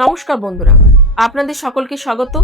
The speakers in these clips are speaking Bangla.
নমস্কার বন্ধুরা, আপনাদের সকলকে স্বাগত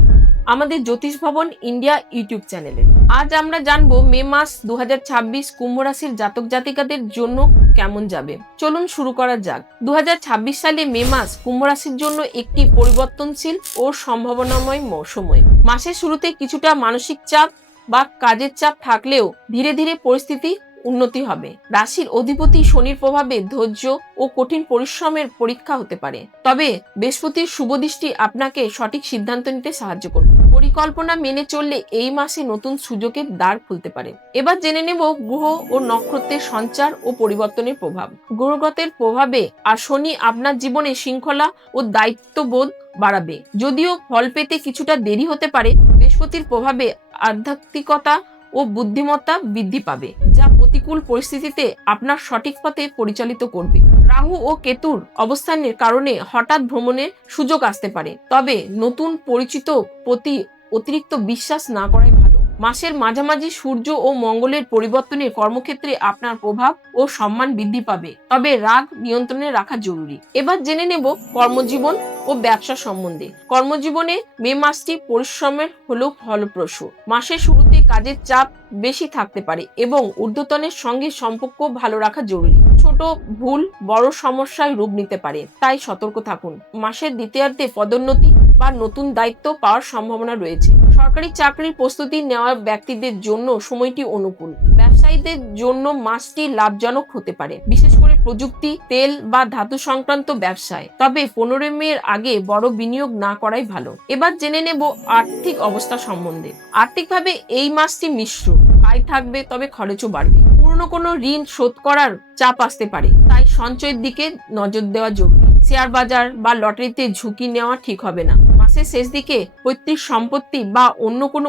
আমাদের জ্যোতিষ ভবন ইন্ডিয়া ইউটিউব চ্যানেলে। আজ আমরা জানবো মে মাস 2026 কুম্ভ রাশির জাতক জাতিকাদের জন্য কেমন যাবে। চলুন শুরু করা যাক। 2026 সালে মে মাস কুম্ভ রাশির জন্য একটি পরিবর্তনশীল ও সম্ভাবনাময় সময়। মাসের শুরুতে কিছুটা মানসিক চাপ বা কাজের চাপ থাকলেও ধীরে ধীরে পরিস্থিতি উন্নতি হবে। রাশির অধিপতি শনির প্রভাবে ধৈর্য ও কঠিন পরিশ্রমের পরীক্ষা হতে পারে, তবে বৃহস্পতির শুভ দৃষ্টি আপনাকে সঠিক সিদ্ধান্ত নিতে সাহায্য করবে। পরিকল্পনা মেনে চললে এই মাসে নতুন সুযোগের দ্বার খুলতে পারে। এবার জেনে নেব গ্রহ ও নক্ষত্রের সঞ্চার ও পরিবর্তনের প্রভাব। গ্রহগতের প্রভাবে আর শনি আপনার জীবনে শৃঙ্খলা ও দায়িত্ববোধ বাড়াবে, যদিও ফল পেতে কিছুটা দেরি হতে পারে। বৃহস্পতির প্রভাবে আধ্যাত্মিকতা ও বুদ্ধিমত্তা বৃদ্ধি পাবে, যা প্রতিকূল পরিস্থিতিতে আপনার সঠিক পথে পরিচালিত করবে। রাহু ও কেতুর অবস্থানের কারণে হঠাৎ ভ্রমণের সুযোগ আসতে পারে, তবে নতুন পরিচিত প্রতি অতিরিক্ত বিশ্বাস না করাই ভালো। মাসের মাঝামাঝি সূর্য ও মঙ্গলের পরিবর্তনে কর্মক্ষেত্রে আপনার প্রভাব ও সম্মান বৃদ্ধি পাবে, তবে রাগ নিয়ন্ত্রণে রাখা জরুরি। এবার জেনে নেব কর্মজীবন ও ব্যবসা সম্বন্ধে। কর্মজীবনে মে মাসটি পরিশ্রমের হলেও ফলপ্রসূ। মাসের শুরুতে কাজের চাপ বেশি থাকতে পারে এবং ঊর্ধ্বতনের সঙ্গে সম্পর্ক ভালো রাখা জরুরি। ছোট ভুল বড় সমস্যায় রূপ নিতে পারে, তাই সতর্ক থাকুন। মাসের দ্বিতীয়ার্ধে পদোন্নতি বা নতুন দায়িত্ব পাওয়ার সম্ভাবনা রয়েছে। সরকারি চাকরির প্রস্তুতি নেওয়া ব্যক্তিদের জন্য সময়টি অনুকূল। ব্যবসায়ীদের জন্য মাসটি লাভজনক হতে পারে, বিশেষ করে প্রযুক্তি, তেল বা ধাতু সংক্রান্ত ব্যবসায়। তবে 15 মের আগে বড় বিনিয়োগ না করাই ভালো। এবার জেনে নেব আর্থিক অবস্থা সম্বন্ধে। আর্থিকভাবে এই মাসটি মিশ্র। আয় থাকবে, তবে খরচও বাড়বে। পুরনো কোনো ঋণ শোধ করার চাপ আসতে পারে, তাই সঞ্চয়ের দিকে নজর দেওয়া জরুরি। শেয়ার বাজার বা লটারিতে ঝুঁকি নেওয়া ঠিক হবে না। মাসের শেষ দিকে পৈতৃক সম্পত্তি বা অন্য কোনো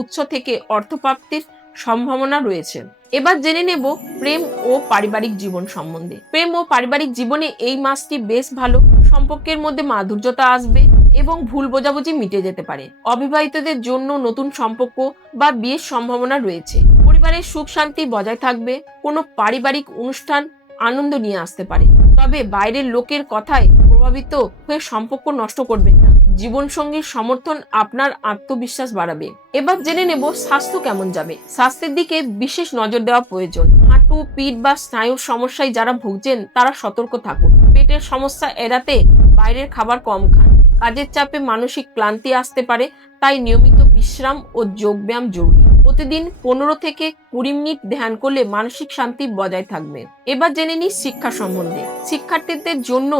উৎস থেকে অর্থপ্রাপ্তির সম্ভাবনা রয়েছে। এবার জেনে নেব প্রেম ও পারিবারিক জীবন সম্বন্ধে। প্রেম ও পারিবারিক জীবনে এই মাসটি বেশ ভালো। সম্পর্কের মধ্যে মাধুর্যতা আসবে এবং ভুল বোঝাবুঝি মিটে যেতে পারে। অবিবাহিতদের জন্য নতুন সম্পর্ক বা বিয়ের সম্ভাবনা রয়েছে। পরিবারের সুখ শান্তি বজায় থাকবে। কোনো পারিবারিক অনুষ্ঠান আনন্দ নিয়ে আসতে পারে, তবে বাইরের লোকের কথায় প্রভাবিত হয়ে সম্পর্ক নষ্ট করবেন না। জীবনসঙ্গীর সমর্থন আপনার আত্মবিশ্বাস বাড়াবে। এবার জেনে নেব স্বাস্থ্য কেমন যাবে। স্বাস্থ্যের দিকে বিশেষ নজর দেওয়া প্রয়োজন। হাঁটু, পিঠ বা স্নায়ুর সমস্যায় যারা ভুগছেন তারা সতর্ক থাকুন। পেটের সমস্যা এড়াতে বাইরের খাবার কম খান। কাজের চাপে মানসিক ক্লান্তি আসতে পারে, তাই নিয়মিত বিশ্রাম ও যোগব্যায়াম জরুরি। প্রতিদিন 15 থেকে 20 মিনিট ধ্যান করলে মানসিক শান্তি বজায় থাকবে। এবার জেনে নিই শিক্ষা সম্বন্ধে। শিক্ষার্থীদের জন্য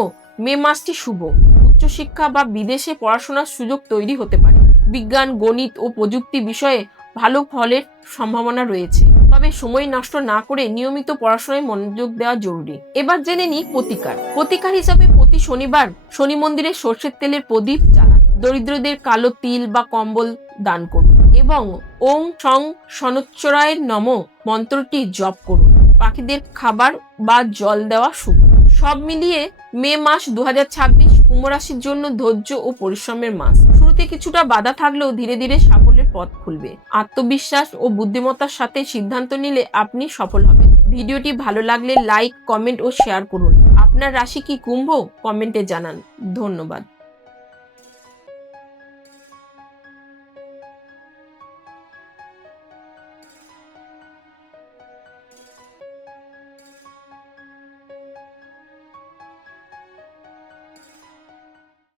মে মাসটি শুভ। উচ্চশিক্ষা বা বিদেশে পড়াশোনার সুযোগ তৈরি হতে পারে। বিজ্ঞান, গণিত ও প্রযুক্তি বিষয়ে ভালো ফলের সম্ভাবনা রয়েছে, তবে সময় নষ্ট না করে নিয়মিত পড়াশোনায় মনোযোগ দেওয়া জরুরি। এবার জেনে নিই প্রতিকার হিসাবে প্রতি শনিবার শনি মন্দিরে সর্ষের তেলের প্রদীপ জ্বালান। দরিদ্রদের কালো তিল বা কম্বল দান করুন এবং ওং সং শনচ্চরায় নমঃ মন্ত্রটি জপ করুন। পাখিদের খাবার বা জল দেওয়া শুভ। সব মিলিয়ে মে মাস 2026 কুম্ভ রাশির জন্য ধৈর্য ও পরিশ্রমের মাস। শুরুতে কিছুটা বাধা থাকলেও ধীরে ধীরে সাফল্যের পথ খুলবে। আত্মবিশ্বাস ও বুদ্ধিমত্তার সাথে সিদ্ধান্ত নিলে আপনি সফল হবেন। ভিডিওটি ভালো লাগলে লাইক, কমেন্ট ও শেয়ার করুন। আপনার রাশি কি কুম্ভ? কমেন্টে জানান। ধন্যবাদ।